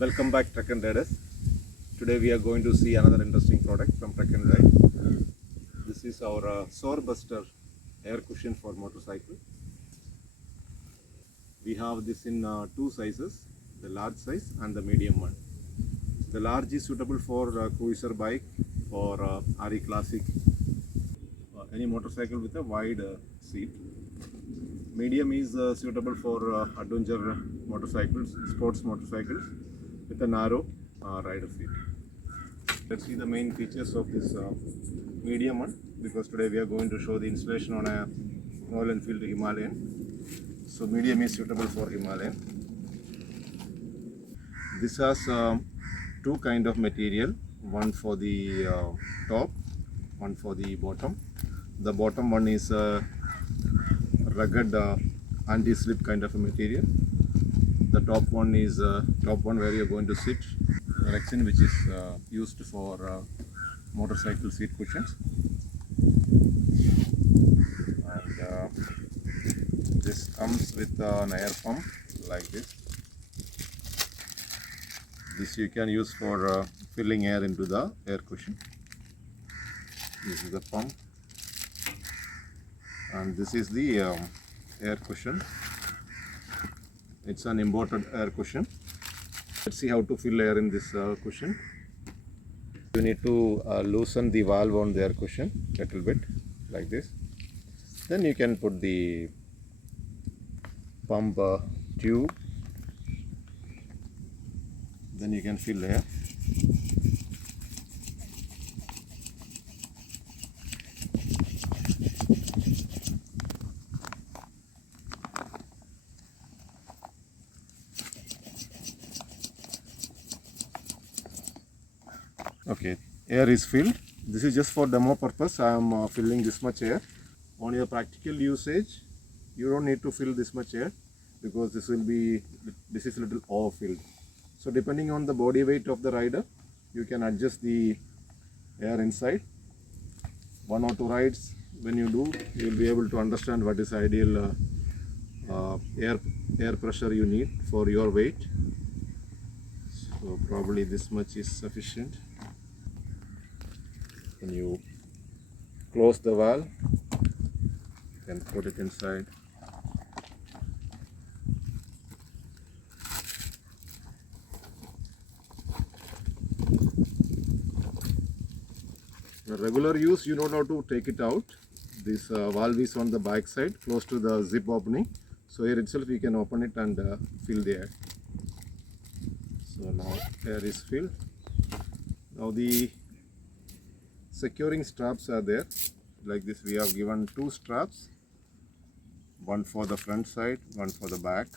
Welcome back, Truck and Riders. Today we are going to see another interesting product from Truck and Ride. This is our Sore Buster air cushion for motorcycle. We have this in two sizes, the large size and the medium one. The large is suitable for cruiser bike or RE Classic, any motorcycle with a wide seat. Medium is suitable for adventure motorcycles, sports motorcycles with a narrow rider seat. Let's see the main features of this medium one, because today we are going to show the installation on a Royal Enfield Himalayan. So medium is suitable for Himalayan. This has two kind of material, one for the top, one for the bottom. The bottom one is rugged anti-slip kind of a material. The top one is where you are going to sit, Rexin, which is used for motorcycle seat cushions. And this comes with an air pump like this. This you can use for filling air into the air cushion. This is the pump, and this is the air cushion. It's an imported air cushion. Let's see how to fill air in this cushion. You need to loosen the valve on the air cushion a little bit like this. Then you can put the pump tube. Then you can fill air. Okay, air is filled. This is just for demo purpose. I am filling this much air. On your practical usage, you don't need to fill this much air, because this is a little overfilled. So depending on the body weight of the rider, you can adjust the air inside. One or two rides, when you do, you will be able to understand what is ideal air pressure you need for your weight. So probably this much is sufficient. When you close the valve, you can put it inside. The regular use, you don't have to take it out. This valve is on the back side, close to the zip opening. So here itself you can open it and fill the air. So now air is filled. Now the securing straps are there. Like this, we have given two straps, one for the front side, one for the back.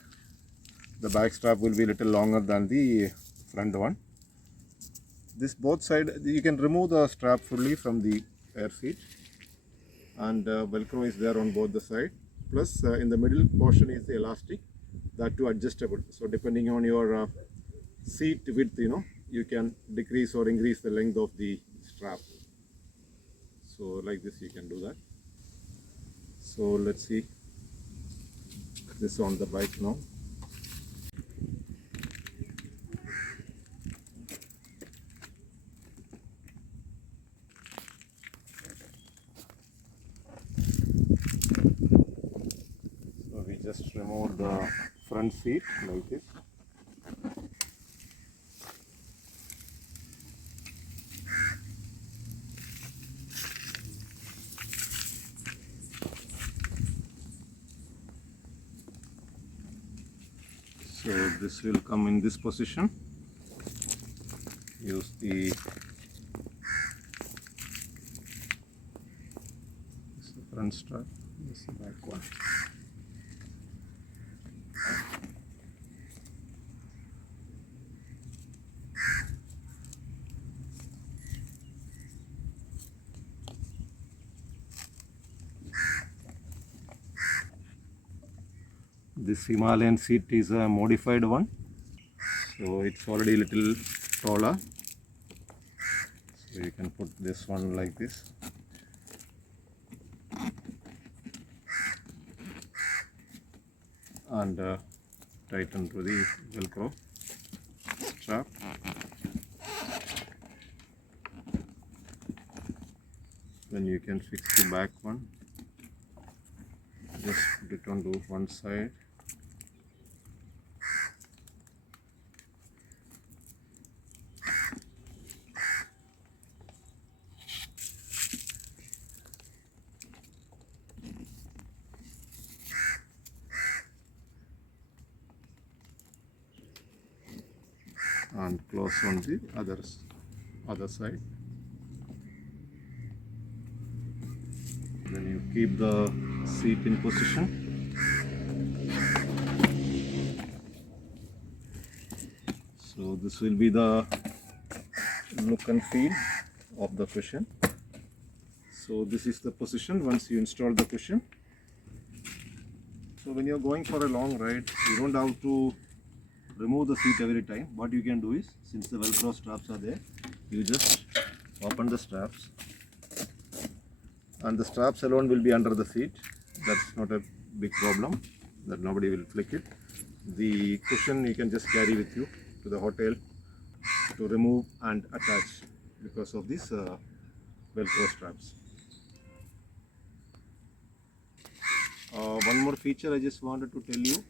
The back strap will be a little longer than the front one. This both side, you can remove the strap fully from the air seat, and velcro is there on both the side. Plus in the middle portion is the elastic, that too adjustable. So depending on your seat width, you can decrease or increase the length of the strap. So like this you can do that. So let's see this on the bike now. So we just remove the front seat like this. So this will come in this position. Use the front strap, this is the back one. This Himalayan seat is a modified one, so it's already a little taller. So you can put this one like this. And tighten to the velcro. strap. Then you can fix the back one. Just put it on to one side. And close on the other side. Then you keep the seat in position. So this will be the look and feel of the cushion. So this is the position once you install the cushion. So when you're going for a long ride, you don't have to remove the seat every time. What you can do is, since the velcro straps are there, you just open the straps, and the straps alone will be under the seat. That's not a big problem, that nobody will flick it. The cushion you can just carry with you to the hotel to remove and attach because of these velcro straps. One more feature I just wanted to tell you.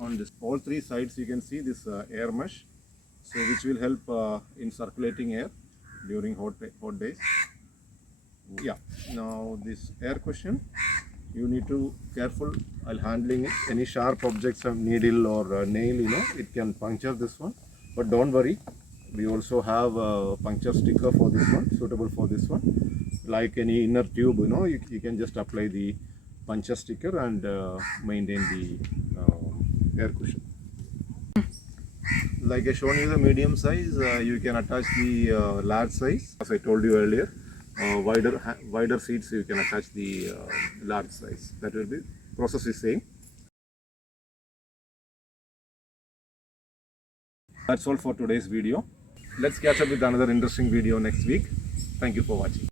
On this, all three sides you can see this air mesh, so which will help in circulating air during hot days. Yeah, now this air cushion, you need to careful while handling it. Any sharp objects, a needle or a nail, it can puncture this one, but don't worry, we also have a puncture sticker for this one, suitable for this one. Like any inner tube, you can just apply the puncture sticker and maintain the air cushion. Like I shown you the medium size, you can attach the large size. As I told you earlier, wider seats you can attach the large size. That will be, process is same. That's all for today's video. Let's catch up with another interesting video next week. Thank you for watching.